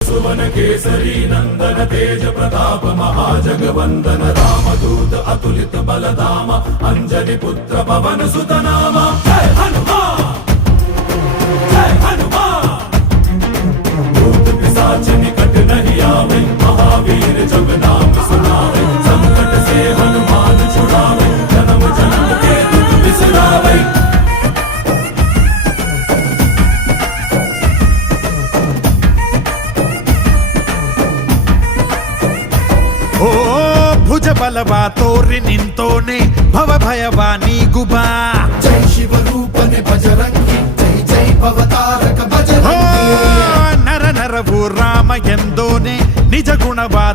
सुवन केसरी नंदन तेज प्रताप महाजगवंदन रामदूत अतुलित बलधाम अंजनी पुत्र पवन सुत नाम जय हनुमान जय हनुमान। भूत पिशाच निकट नहीं आवे महावीर जब नाम सुनावे संकट से हनुमान छुड़ावे जन्म जन्म के दुख बिसरावे। ಓ ಭುಜ ಬಲವಾ ತೋರಿ ನಿಂತೋನೆ ಭವ ಭಯವಾ ನೀಗುಬಾ ಜೈ ಶಿವರೂಪನೆ ಬಜರಂಗಿ ಜೈ ಜೈ ಭವತಾರಕ ಬಜರಂಗಿ ನರ ನರವು ರಾಮ ಎಂದೋನೆ ನಿಜ ಗುಣವಾ